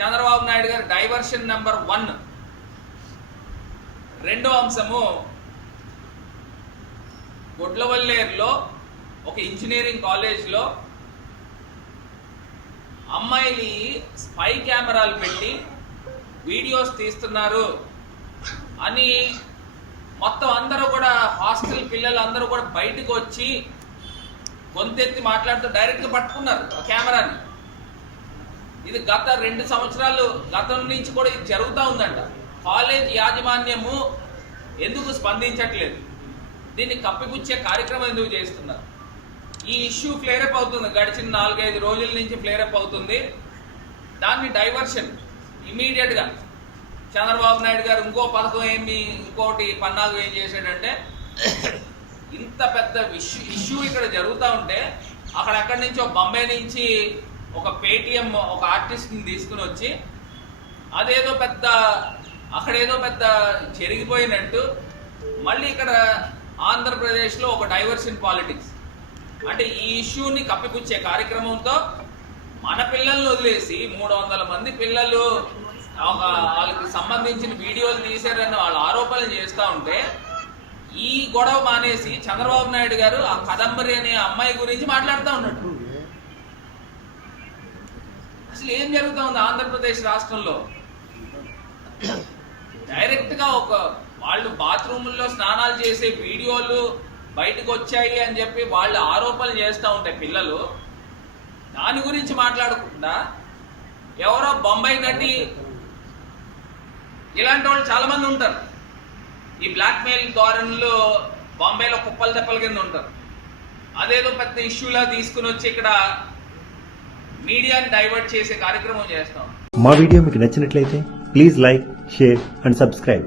చంద్రబాబు నాయుడు గారి diversion number one. రెండో అంశము గుడ్లవల్లేరులో ఒక ఇంజనీరింగ్ కాలేజ్లో అమ్మాయిని స్పై కెమెరాలు పెట్టి వీడియోస్ తీస్తున్నారు అని మొత్తం అందరూ కూడా హాస్టల్ పిల్లలు అందరూ కూడా బయటకు వచ్చి గొంతెత్తి మాట్లాడుతూ డైరెక్ట్గా పట్టుకున్నారు కెమెరాని. ఇది గత రెండు సంవత్సరాలు గతం నుంచి కూడా ఇది జరుగుతూ ఉందంట. కాలేజ్ యాజమాన్యము ఎందుకు స్పందించట్లేదు? దీన్ని కప్పిపుచ్చే కార్యక్రమం ఎందుకు చేస్తున్నారు? ఈ ఇష్యూ ఫ్లేరప్ అవుతుంది. గడిచిన నాలుగైదు రోజుల నుంచి ఫ్లేరప్ అవుతుంది. దాన్ని డైవర్షన్ ఇమీడియట్గా చంద్రబాబు నాయుడు గారు ఇంకో పథకం ఏమి ఇంకోటి పన్నాగు ఏం చేశాడంటే ఇంత పెద్ద ఇష్యూ ఇష్యూ ఇక్కడ జరుగుతూ ఉంటే అక్కడ ఎక్కడి నుంచో బొంబాయి నుంచి ఒక పేటిఎం ఒక ఆర్టిస్ట్ని తీసుకుని వచ్చి అదేదో పెద్ద అక్కడేదో పెద్ద జరిగిపోయినట్టు మళ్ళీ ఇక్కడ ఆంధ్రప్రదేశ్లో ఒక డైవర్షన్ పాలిటిక్స్. అంటే ఈ ఇష్యూని కప్పిపుచ్చే కార్యక్రమంతో మన పిల్లల్ని వదిలేసి మూడు వందల మంది పిల్లలు ఒక వాళ్ళకి సంబంధించిన వీడియోలు తీశారని వాళ్ళు ఆరోపణలు చేస్తూ ఉంటే ఈ గొడవ మానేసి చంద్రబాబు నాయుడు గారు ఆ కదంబరి అనే అమ్మాయి గురించి మాట్లాడుతూ ఉన్నట్టు అసలు ఏం జరుగుతూ ఉంది? ఆంధ్రప్రదేశ్ రాష్ట్రంలో? డైరెక్ట్గా ఒక వాళ్ళు బాత్రూముల్లో స్నానాలు చేసే వీడియోలు బయటకు వచ్చాయి అని చెప్పి వాళ్ళు ఆరోపణలు చేస్తూ ఉంటాయి పిల్లలు దాని గురించి మాట్లాడకుండా ఎవరో బొంబాయి నటి ఇలాంటి వాళ్ళు చాలా మంది ఉంటారు. ఈ బ్లాక్మెయిల్ ధోరణిలో బాంబేలో కుప్పల కింద ఉంటారు. అదేదో పెద్ద ఇష్యూలా తీసుకుని వచ్చి ఇక్కడ మీడియాని డైవర్ట్ చేసే కార్యక్రమం చేస్తాం. మా వీడియో మీకు నచ్చినట్లయితే please like share and subscribe.